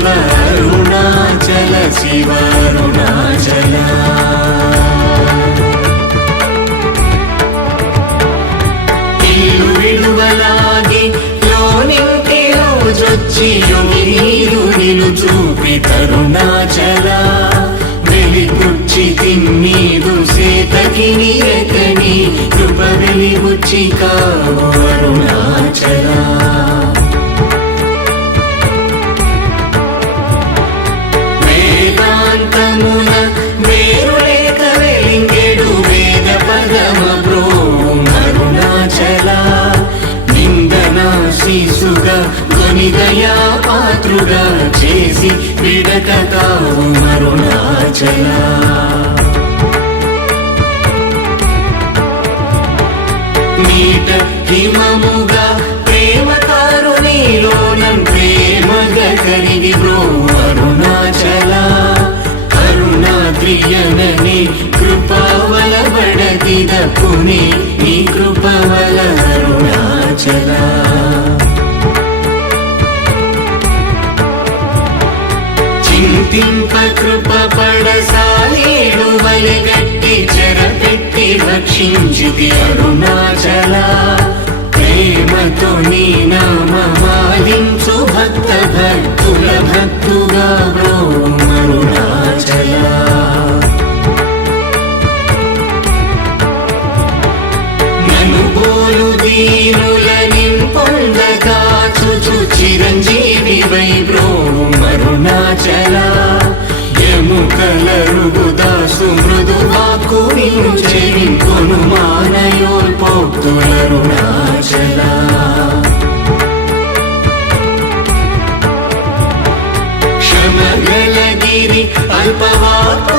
శివ అరుణాచల శివ అరుణాచల ఇల్లు విడువలాగి లోనింటి రోజొచ్చి నీరు నిలు చూపి తరుణాచల వెలిగుచ్చి తిన్నీదు సేతకి నీరకని కృప వెలిగుచ్చి కావు అరుణాచల వేదాంతమున వేరులేక వెలింగెడు వేద పదమ బ్రో అరుణాచల నిందనా శిశుగా కొనిదయా పాత్రుగా చేసి విడక కావు అరుణాచల నీట హిమముగా ప్రేమ కారుణిలోనం ప్రేమగా కరిగి బ్రో అరుణాచల కరుణాద్రియనని కృపావల బడదిద పుని నీ కృపవల అరుణాచల చింతింప కృప పడసాలేడు వలెగట్టి చెరపెట్టి రక్షించితి అరుణాచల ప్రేమతో నీ నామమాలించు భక్త భక్తుల భక్తుగా బ్రో అరుణాచల నన్ను పోలు దీనుల నింపొందగా చుచు చిరంజీవి వై బ్రో అరుణాచల ఎముకల రుగుదాసు మృదు వాక్కు నిన్ను చెవింకొను మానయోల్ పోక్తులరుణాచల క్షమగలగిరి అల్పవాక్కు